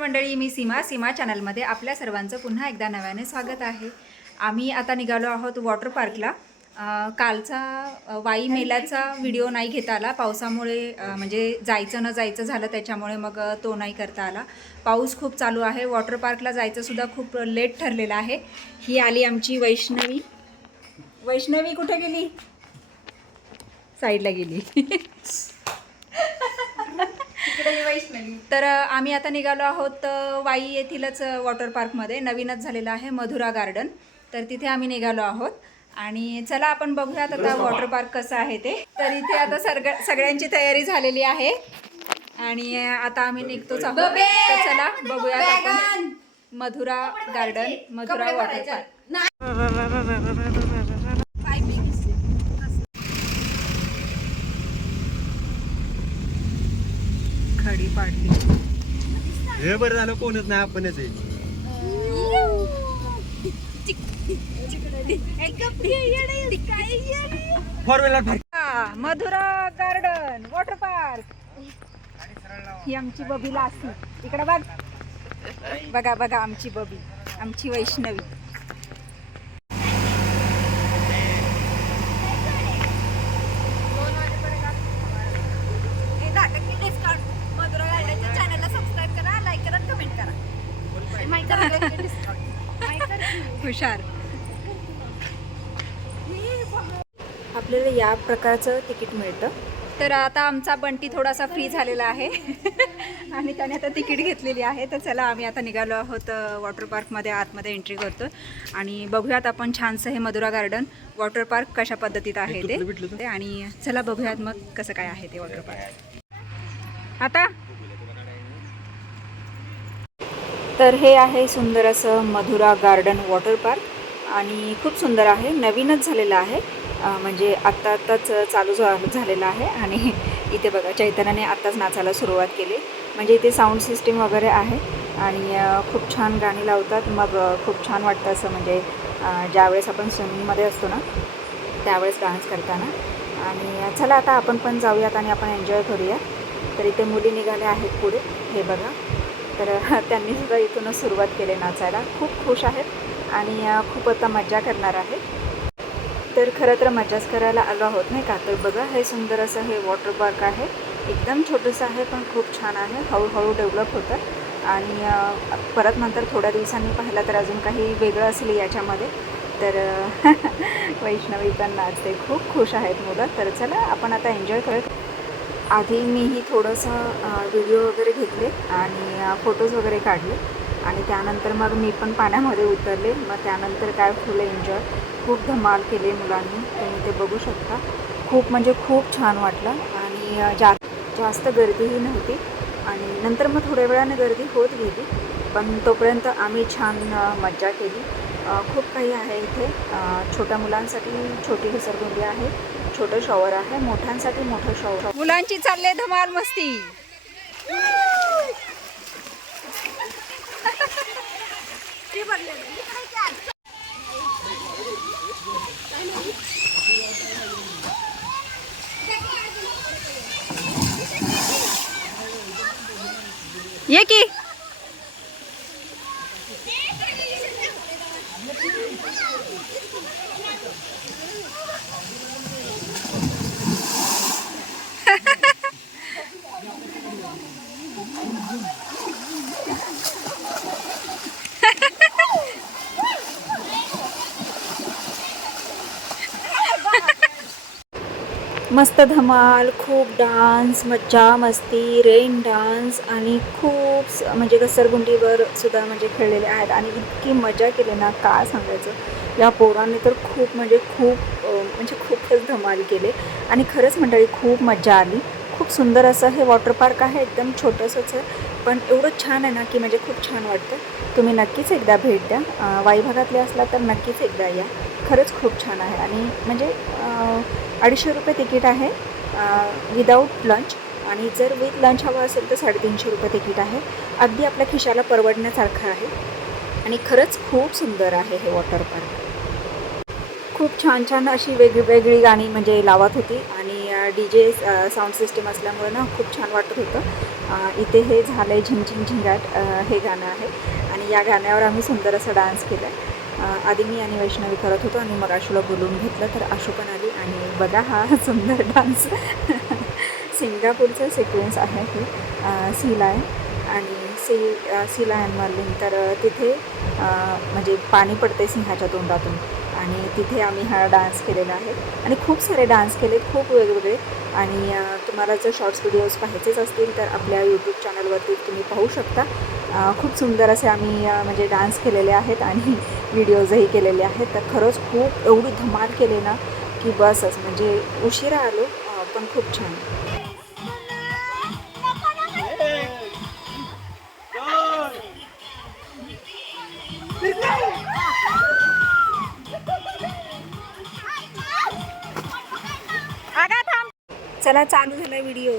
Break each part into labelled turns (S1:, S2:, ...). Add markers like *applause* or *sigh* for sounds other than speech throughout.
S1: मंडळी मी सीमा. सीमा चॅनलमध्ये आपल्या सर्वांचं पुन्हा एकदा नव्याने स्वागत आहे. आम्ही आता निघालो आहोत वॉटर पार्कला. कालचा वाई मेल्याचा व्हिडिओ नाही घेता आला पावसामुळे म्हणजे जायचं न जायचं झालं त्याच्यामुळे मग तो नाही करता आला. पाऊस खूप चालू आहे. वॉटर पार्कला जायचं सुद्धा खूप लेट ठरलेलं आहे. ही आली आमची वैष्णवी. वैष्णवी कुठे गेली? साईडला गेली. *laughs* तर आम्ही आता निघालो आहोत वाई येथीलच वॉटर पार्कमध्ये. नवीनच झालेलं आहे मधुरा गार्डन. तर तिथे आम्ही निघालो आहोत. आणि चला आपण बघूयात आता वॉटर पार्क कसं आहे ते. तर इथे आता सर्ग सगळ्यांची तयारी झालेली आहे. आणि आता आम्ही निघतोच आहोत. तर चला बघूयात आपण Madhura garden Madhura water park. खडी पाडली
S2: हे बरं झालं कोणच नाही आपणच आहे. Four wheeler
S1: Madhura garden water park. ही आमची बबी लासी इकडे बघ. बघा बघा आमची बबी आमची वैष्णवी मधुरा गार्डनच्या चॅनलला सबस्क्राईब करा लाईक करा कमेंट करा हुशार. आपल्याला या प्रकारचं तिकीट मिळतं. तर आता आमचा बंटी थोडासा फ्री झालेला आहे. *laughs* आणि त्याने आता तिकीट घेतलेली आहे. तर चला आम्ही आता निघालो आहोत वॉटर पार्कमध्ये आतमध्ये एंट्री करतो. आणि बघूयात आपण छानसं हे मधुरा गार्डन वॉटर पार्क कशा पद्धतीत आहे? ते. आणि चला बघूयात मग कसं काय आहे ते वॉटर पार्क आता तर हे आहे सुंदर असं मधुरा गार्डन वॉटर पार्क. आणि खूप सुंदर आहे नवीनच झालेलं आहे. म्हणजे आत्ता आत्ताच चालू झालेलं आहे आणि *laughs* इथे बघा चैतन्याने आत्ताच नाचायला सुरुवात केली. म्हणजे इथे साऊंड सिस्टीम वगैरे आहे आणि खूप छान गाणी लावतात. मग खूप छान वाटतं असं म्हणजे ज्यावेळेस आपण स्विमिंगमध्ये असतो ना त्यावेळेस डान्स करताना. आणि चला आता आपण पण जाऊयात आणि आपण एन्जॉय करूया तर इथे मुली निघाल्या आहेत पुढे. हे बघा. तर त्यांनी सुद्धा इथूनच सुरुवात केली नाचायला. खूप खुश आहेत आणि खूप आता मज्जा करणार आहेत. तर खरं तर मजाच करायला आलो आहोत नाही का? तर बघा हे सुंदर असं हे वॉटर पार्क आहे. एकदम छोटंसं आहे पण खूप छान आहे. हळूहळू डेव्हलप होतं. आणि परत नंतर थोड्या दिवसांनी पाहिलं तर अजून काही वेगळं असेल याच्यामध्ये. तर *laughs* वैष्णवी पण नाचते. खूप खुश आहेत मुलं. तर चला आपण आता एन्जॉय करत आधी मीही थोडंसं व्हिडिओ वगैरे घेतले आणि फोटोज वगैरे काढले. आणि त्यानंतर मग मी पण पाण्यामध्ये उतरले. मग त्यानंतर काय फुलं एन्जॉय खूप धमाल केले मुलांनी. तुम्ही ते बघू शकता. खूप म्हणजे खूप छान वाटलं. आणि जा जास्त गर्दीही नव्हती. आणि नंतर मग थोड्या वेळाने गर्दी होत गेली. पण तोपर्यंत आम्ही छान मज्जा केली. खूप काही आहे इथे. छोट्या मुलांसाठी छोटी घसरगुंडी आहे. छोटं शॉवर आहे. मोठ्यांसाठी मोठं शॉवर मुलांची चालले धमाल मस्ती. ये की. मस्त धमाल खूप डान्स मज्जा मस्ती रेन डान्स आणि खूप स- म्हणजे घसरगुंडीवर सुद्धा म्हणजे खेळलेले आहेत. आणि इतकी मजा केली ना काय सांगायचं? या पोरांनी तर खूप म्हणजे खूप म्हणजे खूपच धमाल केले. आणि खरंच मंडळी खूप मजा आली. खूप सुंदर असं हे वॉटर पार्क आहे एकदम छोटंसंच आहे. पण एवढं छान आहे ना की म्हणजे खूप छान वाटतं. तुम्ही नक्कीच एकदा भेट द्या. वाई भागातले असला तर नक्कीच एकदा या. खरंच खूप छान आहे. आणि म्हणजे अडीचशे रुपये तिकीट आहे विदाऊट लंच आणि जर विथ लंच हवं असेल तर साडेतीनशे रुपये तिकीट आहे. अगदी आपल्या खिशाला परवडण्यासारखं आहे. आणि खरंच खूप सुंदर आहे हे वॉटर पार्क खूप छान छान अशी वेगवेगळी गाणी म्हणजे लावत होती. आणि डी जे साऊंड सिस्टीम असल्यामुळे ना खूप छान वाटत होतं. इथे हे झालं आहे झिंग झिंगाट हे गाणं आहे. आणि या गाण्यावर आम्ही सुंदर असा डान्स केला आहे आधी मी आणि वैष्णवी करत होतो आणि मग आशूला बोलवून घेतलं तर आशू पण आली आणि बघा हा सुंदर डान्स. *laughs* सिंगापूरचं सिक्वेन्स आहे हे. सिलाय आणि सी अ, सी तर तिथे म्हणजे पाणी पडते सिंहाच्या तोंडातून. आणि तिथे आम्ही हा डान्स केलेला आहे. आणि खूप सारे डान्स केले खूप वेगवेगळे. आणि तुम्हाला जर शॉर्ट्स व्हिडिओज पाहायचेच असतील तर आपल्या यूट्यूब चॅनलवरती तुम्ही पाहू शकता. खूप सुंदर असे आम्ही म्हणजे डान्स केलेले आहेत आणि व्हिडिओजही केलेले आहेत. तर खरंच खूप एवढी धमाल केली ना की बसच म्हणजे उशिरा आलो पण खूप छान. चला चालू झाला व्हिडिओ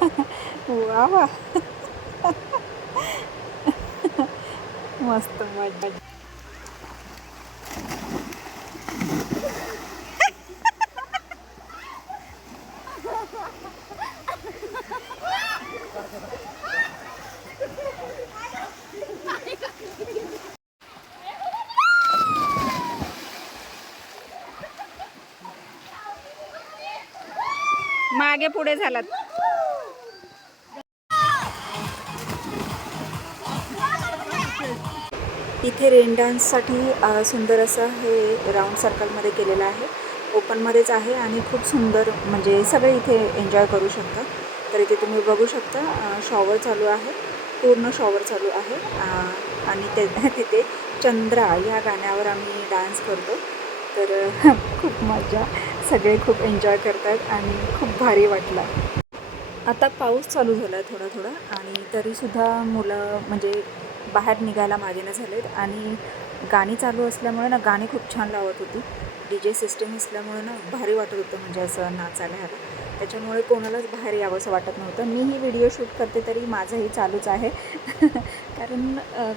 S1: *laughs* वा वा. *laughs* मस्त मजा. मागे पुढे झालात. इथे रेन डान्ससाठी सुंदर असं हे राऊंड सर्कलमध्ये केलेलं आहे. ओपनमध्येच आहे आणि खूप सुंदर म्हणजे सगळे इथे एन्जॉय करू शकतात तर इथे तुम्ही बघू शकता शॉवर चालू आहे. पूर्ण शॉवर चालू आहे. आणि ते *laughs* तिथे चंद्रा या गाण्यावर आम्ही डान्स करतो. तर *laughs* खूप मजा. सगळे खूप एन्जॉय करतात आणि खूप भारी वाटला. आता पाऊस चालू झाला आहे थोडा थोडा आणि तरीसुद्धा मुलं म्हणजे बाहेर निघायला मागे न झालेत आणि गाणी चालू असल्यामुळे ना गाणी खूप छान लावत होती. डी जे सिस्टम असल्यामुळे ना भारी वाटत होतं म्हणजे असं नाचायला. ह्याला त्याच्यामुळे कोणालाच बाहेर यावंसं वाटत नव्हतं. मीही व्हिडिओ शूट करते तरी माझंही चालूच आहे. *laughs* कारण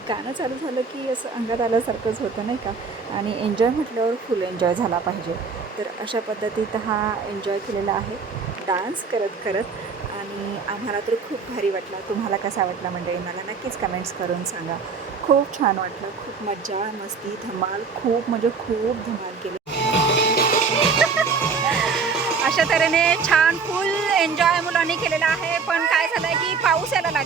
S1: गाणं चालू झालं की असं अंगात आल्यासारखंच होतं नाही का? आणि एन्जॉय म्हटल्यावर फुल एन्जॉय झाला पाहिजे. तर अशा पद्धतीत हा एन्जॉय केलेला आहे. डान्स करत करत आणि आम्हाला तर खूप भारी वाटला. तुम्हाला कसा वाटला मंडळी? मला नक्कीच कमेंट्स करून सांगा. खूप छान वाटलं. खूप मजा मस्ती धमाल खूप म्हणजे खूप धमाल केली. *laughs* अशा तऱ्हेने छान फुल एन्जॉय मुलांनी केलेला आहे. पण काय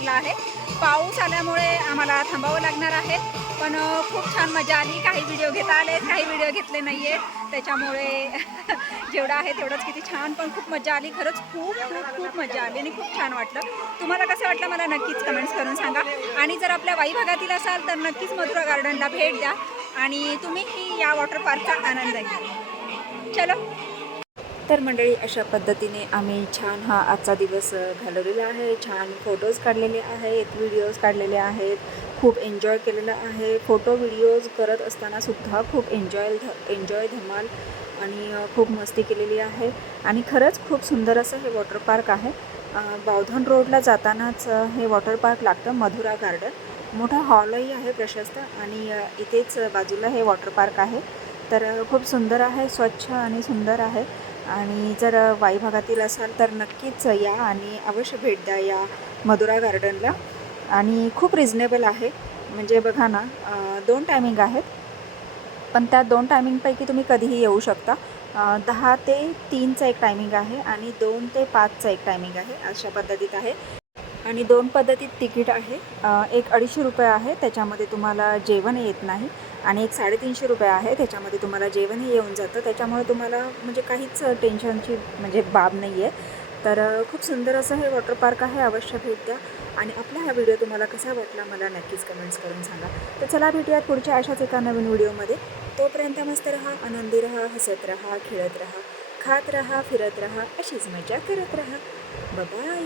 S1: लागला आहे. पाऊस आल्यामुळे आम्हाला थांबावं लागणार आहे. पण खूप छान मजा आली. काही व्हिडिओ घेता आले काही व्हिडिओ घेतले नाही आहेत त्याच्यामुळे *laughs* जेवढं आहे तेवढंच किती छान. पण खूप मजा आली. खरंच खूप खूप खूप मजा आली आणि खूप छान वाटलं. तुम्हाला कसं वाटलं मला नक्कीच कमेंट्स करून सांगा. आणि जर आपल्या वाई भागातील असाल तर नक्कीच मथुरा गार्डनला भेट द्या. आणि तुम्हीही या वॉटर पार्कचा आनंद घ्या. चलो. तर मंडळी अशा पद्धतीने आम्ही छान हा आजचा दिवस घालवलेला आहे. छान फोटोज काढलेले आहेत व्हिडिओज काढलेले आहेत. खूप एन्जॉय केलेलं आहे. फोटो व्हिडिओज करत असतानासुद्धा खूप एन्जॉय ध एन्जॉय धमाल आणि खूप मस्ती केलेली आहे. आणि खरंच खूप सुंदर असं हे वॉटर पार्क आहे. बावधन रोडला जातानाच हे वॉटर पार्क लागतं मधुरा गार्डन मोठा हॉलही आहे प्रशस्त आणि इथेच बाजूला हे वॉटर पार्क आहे. तर खूप सुंदर आहे स्वच्छ आणि सुंदर आहे. आणि जर वाई भागातील असाल तर नक्कीच या आणि अवश्य भेट द्या या मधुरा गार्डनला. आणि खूप रिजनेबल आहे. म्हणजे बघा ना दोन टायमिंग आहेत. पण त्या दोन टायमिंगपैकी तुम्ही कधीही येऊ शकता. दहा ते तीनचा एक टायमिंग आहे आणि दोन ते पाचचा एक टायमिंग आहे अशा पद्धतीत आहे. आणि दोन पद्धतीत तिकीट आहे. एक अडीचशे रुपये आहे. त्याच्यामध्ये तुम्हाला जेवण येत नाही. आणि एक साडेतीनशे रुपये आहे त्याच्यामध्ये तुम्हाला जेवणही येऊन जातं. त्याच्यामुळे तुम्हाला म्हणजे काहीच टेन्शनची म्हणजे बाब नाही आहे तर खूप सुंदर असं हे वॉटर पार्क आहे अवश्य भेट द्या. आणि आपला हा व्हिडिओ तुम्हाला कसा वाटला मला नक्कीच कमेंट्स करून सांगा. तर चला भेटूयात पुढच्या अशाच एका नवीन व्हिडिओमध्ये तोपर्यंत मस्त रहा आनंदी रहा हसत रहा खेळत रहा खात रहा फिरत रहा अशीच मजा करत रहा. बाय